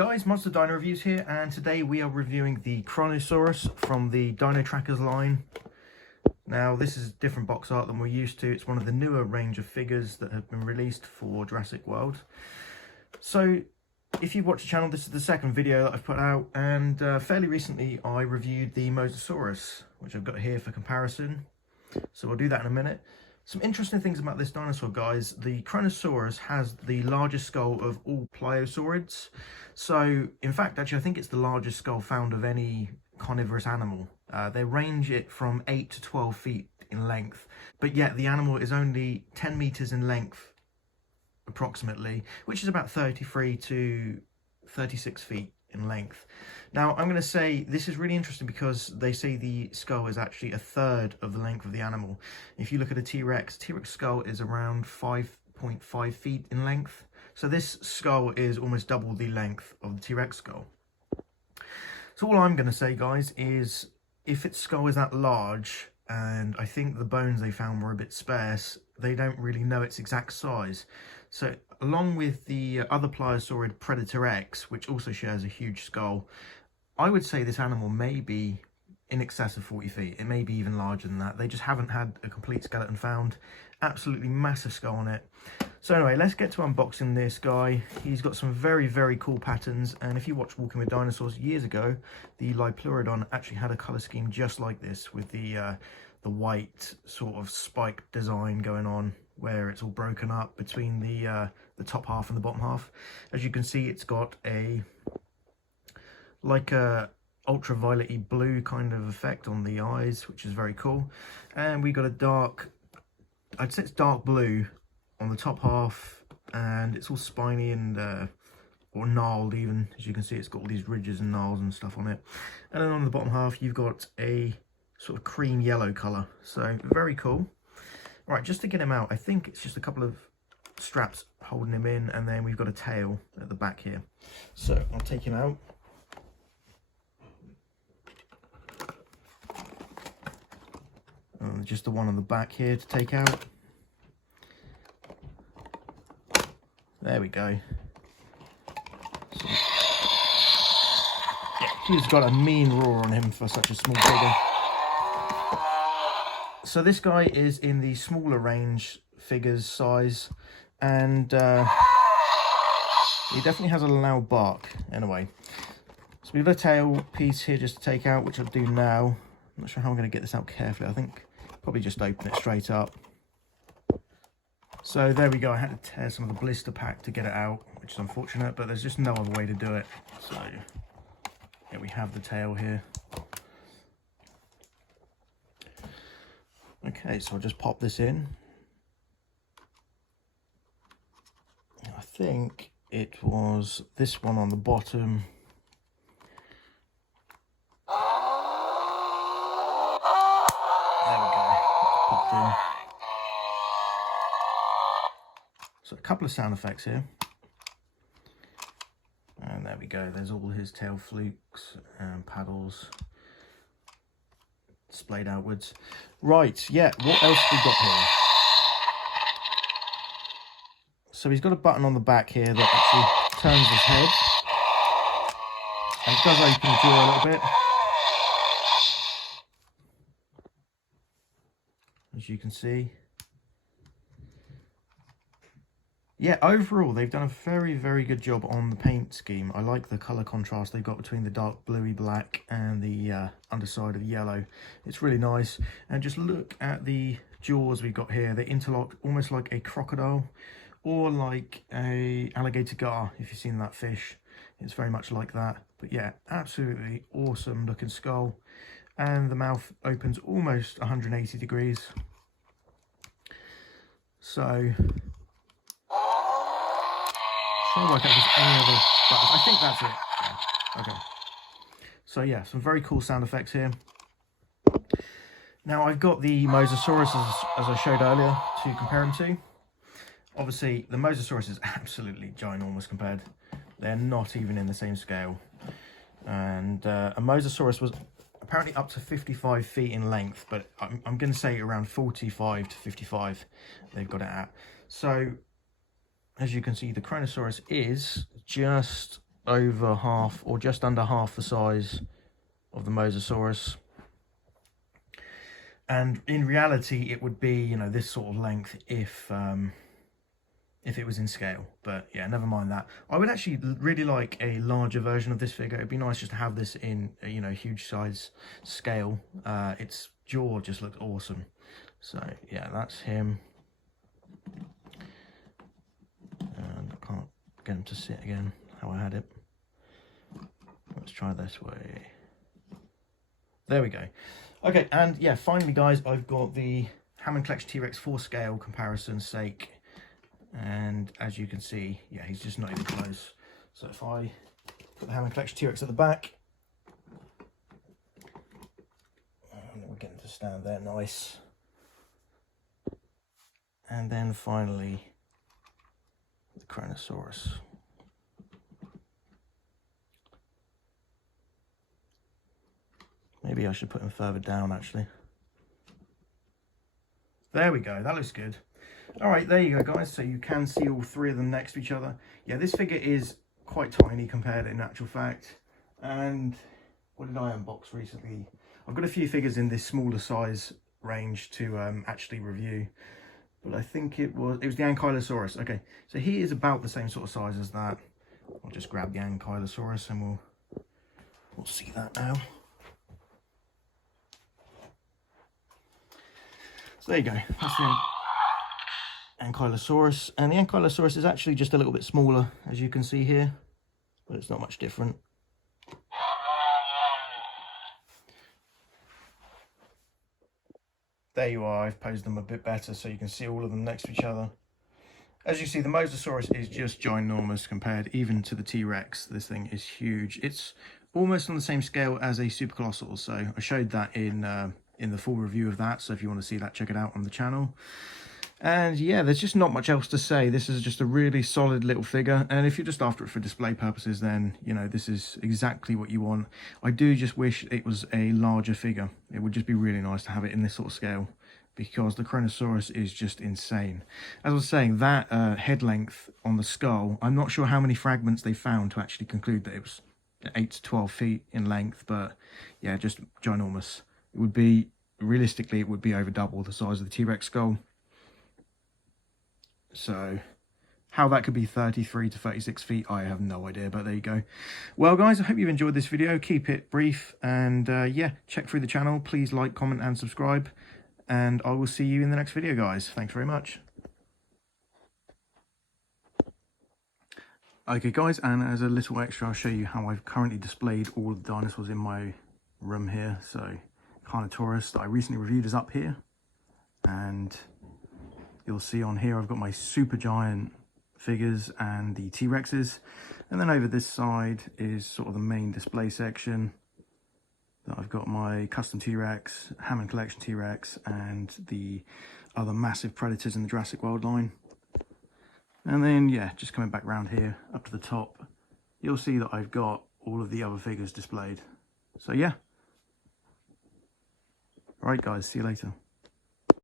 guys, Monster Dino Reviews here, and today we are reviewing the Kronasaurus from the Dino Trackers line. Now this is different box art than we're used to. It's one of the newer range of figures that have been released for Jurassic World. So if you watch the channel, this is the second video that I've put out, and fairly recently I reviewed the Mosasaurus, which I've got here for comparison. So we'll do that in a minute. Some interesting things about this dinosaur, guys. The Kronasaurus has the largest skull of all pliosaurids. So, in fact, actually, I think it's the largest skull found of any carnivorous animal. They range it from 8 to 12 feet in length, but yet the animal is only 10 meters in length, approximately, which is about 33 to 36 feet in length. Now, I'm going to say this is really interesting because they say the skull is actually a third of the length of the animal. If you look at a T.Rex, T.Rex skull is around 5.5 feet in length. So this skull is almost double the length of the T.Rex skull. So all I'm going to say, guys, is if its skull is that large, and I think the bones they found were a bit sparse, they don't really know its exact size. So along with the other pliosaurid Predator X, which also shares a huge skull, I would say this animal may be in excess of 40 feet. It may be even larger than that. They just haven't had a complete skeleton found. Absolutely massive skull on it. So anyway, let's get to unboxing this guy. He's got some very, very cool patterns. And if you watched Walking with Dinosaurs years ago, the Pleurodon actually had a colour scheme just like this, with the white sort of spiked design going on, where it's all broken up between the top half and the bottom half. As you can see, it's got a like a ultraviolet-y blue kind of effect on the eyes, which is very cool. And we got a dark, I'd say it's dark blue on the top half, and it's all spiny and or gnarled even. As you can see, it's got all these ridges and gnarls and stuff on it. And then on the bottom half, you've got a sort of cream yellow colour. So very cool. Right, just to get him out, I think it's just a couple of straps holding him in, and then we've got a tail at the back here. So I'll take him out. Just the one on the back here to take out. There we go. So, yeah, he's got a mean roar on him for such a small figure. So this guy is in the smaller range figures size, and he definitely has a loud bark. Anyway, so we have a tail piece here just to take out, which I'll do now. I'm not sure how I'm going to get this out carefully. I think probably just open it straight up. So there we go. I had to tear some of the blister pack to get it out, which is unfortunate, but there's just no other way to do it. So yeah, we have the tail here. Okay, so I'll just pop this in. I think it was this one on the bottom. There we go, popped in. So a couple of sound effects here. And there we go, there's all his tail flukes and paddles displayed outwards. Right, yeah, what else have we got here? So he's got a button on the back here that actually turns his head, and it does open the jaw a little bit, as you can see. Yeah, overall they've done a very, very good job on the paint scheme. I like the colour contrast they've got between the dark bluey black and the underside of the yellow. It's really nice. And just look at the jaws we've got here. They're interlocked almost like a crocodile, or like a alligator gar, if you've seen that fish. It's very much like that. But yeah, absolutely awesome looking skull. And the mouth opens almost 180 degrees. So trying to work out if there's any other buttons. I think that's it. Yeah. Okay. So yeah, some very cool sound effects here. Now I've got the Mosasaurus as I showed earlier to compare them to. Obviously the Mosasaurus is absolutely ginormous compared. They're not even in the same scale. And a Mosasaurus was apparently up to 55 feet in length, but I'm going to say around 45 to 55 they've got it at. So as you can see, the Kronasaurus is just over half or just under half the size of the Mosasaurus. And in reality, it would be, you know, this sort of length if it was in scale. But yeah, never mind that. I would actually really like a larger version of this figure. It'd be nice just to have this in, you know, huge size scale. Its jaw just looks awesome. So yeah, that's him. And I can't get him to sit again how I had it. Let's try this way. There we go. Okay, and yeah, finally guys, I've got the Hammond Collection T-Rex 4 scale comparison's sake. And as you can see, yeah, he's just not even close. So if I put the Hammond Collection T-Rex at the back, and we'll get him to stand there nice. And then finally, the Kronasaurus. Maybe I should put him further down, actually. There we go, that looks good. All right, there you go, guys. So you can see all three of them next to each other. Yeah, this figure is quite tiny compared in actual fact. And what did I unbox recently? I've got a few figures in this smaller size range to actually review. But I think it was the Ankylosaurus. Okay, so he is about the same sort of size as that. I'll just grab the Ankylosaurus and we'll see that now. So there you go, that's the Ankylosaurus. And the Ankylosaurus is actually just a little bit smaller, as you can see here, but it's not much different. There you are, I've posed them a bit better so you can see all of them next to each other. As you see, the Mosasaurus is just ginormous compared even to the T.Rex. This thing is huge. It's almost on the same scale as a super colossal, so I showed that in the full review of that, so if you want to see that, check it out on the channel. And yeah, there's just not much else to say. This is just a really solid little figure, and if you're just after it for display purposes, then you know this is exactly what you want. I do just wish it was a larger figure. It would just be really nice to have it in this sort of scale, because the Kronasaurus is just insane. As I was saying, that head length on the skull, I'm not sure how many fragments they found to actually conclude that it was 8 to 12 feet in length, but yeah, just ginormous. It would be, realistically, it would be over double the size of the T-Rex skull. So how that could be 33 to 36 feet, I have no idea, but there you go. Well guys, I hope you've enjoyed this video. Keep it brief, and yeah, check through the channel. Please like, comment and subscribe, and I will see you in the next video, guys. Thanks very much. Okay guys, and as a little extra, I'll show you how I've currently displayed all of the dinosaurs in my room here. So Kronasaurus that I recently reviewed is up here, and you'll see on here I've got my super giant figures and the T-Rexes, and then over this side is sort of the main display section that I've got my custom T-Rex, Hammond Collection T-Rex, and the other massive predators in the Jurassic World line. And then yeah, just coming back round here up to the top, you'll see that I've got all of the other figures displayed. So yeah, right guys, see you later.